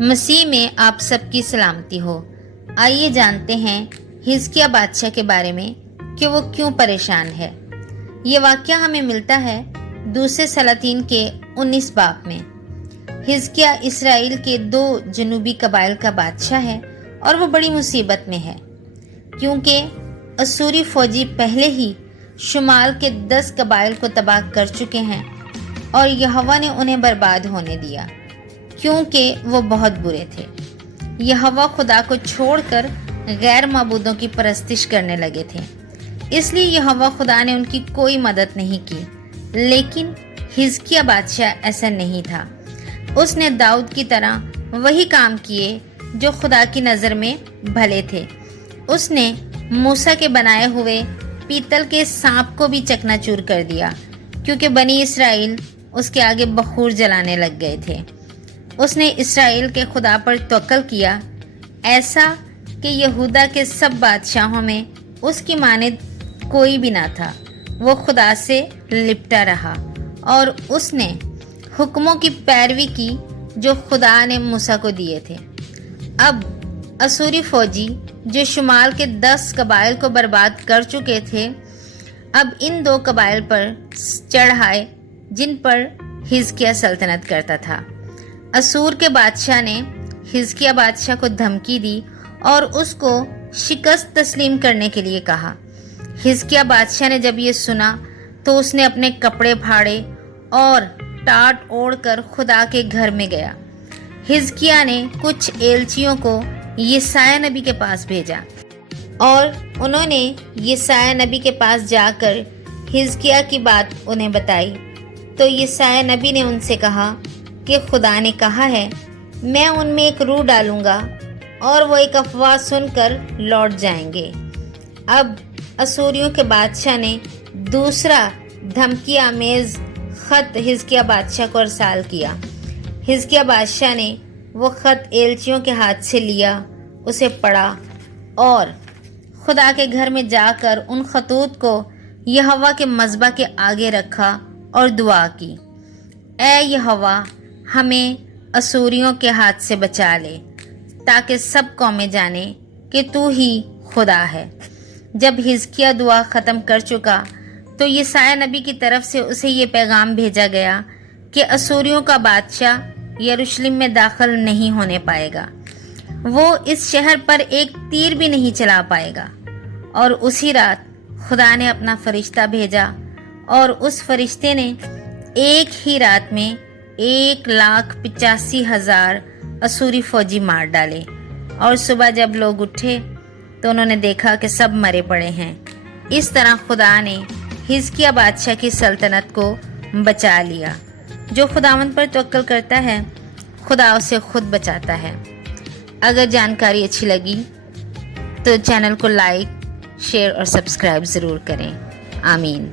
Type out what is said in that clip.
مسیح میں آپ سب کی سلامتی ہو۔ آئیے جانتے ہیں حزقیہ بادشاہ کے بارے میں کہ وہ کیوں پریشان ہے۔ یہ واقعہ ہمیں ملتا ہے دوسرے سلاطین کے 19 باب میں۔ حزقیہ اسرائیل کے 2 جنوبی قبائل کا بادشاہ ہے اور وہ بڑی مصیبت میں ہے کیونکہ اسوری فوجی پہلے ہی شمال کے 10 قبائل کو تباہ کر چکے ہیں اور یہوہ نے انہیں برباد ہونے دیا کیونکہ وہ بہت برے تھے۔ یہوہ خدا کو چھوڑ کر غیر معبودوں کی پرستش کرنے لگے تھے، اس لیے یہوہ خدا نے ان کی کوئی مدد نہیں کی۔ لیکن حزقیہ بادشاہ ایسا نہیں تھا، اس نے داؤد کی طرح وہی کام کیے جو خدا کی نظر میں بھلے تھے۔ اس نے موسیٰ کے بنائے ہوئے پیتل کے سانپ کو بھی چکنا چور کر دیا کیونکہ بنی اسرائیل اس کے آگے بخور جلانے لگ گئے تھے۔ اس نے اسرائیل کے خدا پر توکل کیا، ایسا کہ یہودا کے سب بادشاہوں میں اس کی مانند کوئی بھی نہ تھا۔ وہ خدا سے لپٹا رہا اور اس نے حکموں کی پیروی کی جو خدا نے موسیٰ کو دیے تھے۔ اب اسوری فوجی جو شمال کے 10 قبائل کو برباد کر چکے تھے، اب ان 2 قبائل پر چڑھ آئے جن پر حزقیہ سلطنت کرتا تھا۔ اسور کے بادشاہ نے حزقیہ بادشاہ کو دھمکی دی اور اس کو شکست تسلیم کرنے کے لیے کہا۔ حزقیہ بادشاہ نے جب یہ سنا تو اس نے اپنے کپڑے پھاڑے اور ٹاٹ اوڑھ کر خدا کے گھر میں گیا۔ حزقیہ نے کچھ ایلچیوں کو یسایہ نبی کے پاس بھیجا اور انہوں نے یسایہ نبی کے پاس جا کر حزقیہ کی بات انہیں بتائی تو یسایہ نبی نے ان سے کہا کہ خدا نے کہا ہے، میں ان میں ایک روح ڈالوں گا اور وہ ایک افواہ سن کر لوٹ جائیں گے۔ اب اسوریوں کے بادشاہ نے دوسرا دھمکی آمیز خط حزقیہ بادشاہ کو ارسال کیا۔ حزقیہ بادشاہ نے وہ خط ایلچیوں کے ہاتھ سے لیا، اسے پڑھا اور خدا کے گھر میں جا کر ان خطوط کو یہوہ کے مذبح کے آگے رکھا اور دعا کی، اے یہوہ ہمیں اسوریوں کے ہاتھ سے بچا لے تاکہ سب قومیں جانیں کہ تو ہی خدا ہے۔ جب حزقیہ دعا ختم کر چکا تو یسایہ نبی کی طرف سے اسے یہ پیغام بھیجا گیا کہ اسوریوں کا بادشاہ یروشلم میں داخل نہیں ہونے پائے گا، وہ اس شہر پر ایک تیر بھی نہیں چلا پائے گا۔ اور اسی رات خدا نے اپنا فرشتہ بھیجا اور اس فرشتے نے ایک ہی رات میں 1,85,000 اسوری فوجی مار ڈالے، اور صبح جب لوگ اٹھے تو انہوں نے دیکھا کہ سب مرے پڑے ہیں۔ اس طرح خدا نے حزقیہ بادشاہ کی سلطنت کو بچا لیا۔ جو خداوند پر توکل کرتا ہے خدا اسے خود بچاتا ہے۔ اگر جانکاری اچھی لگی تو چینل کو لائک، شیئر اور سبسکرائب ضرور کریں۔ آمین۔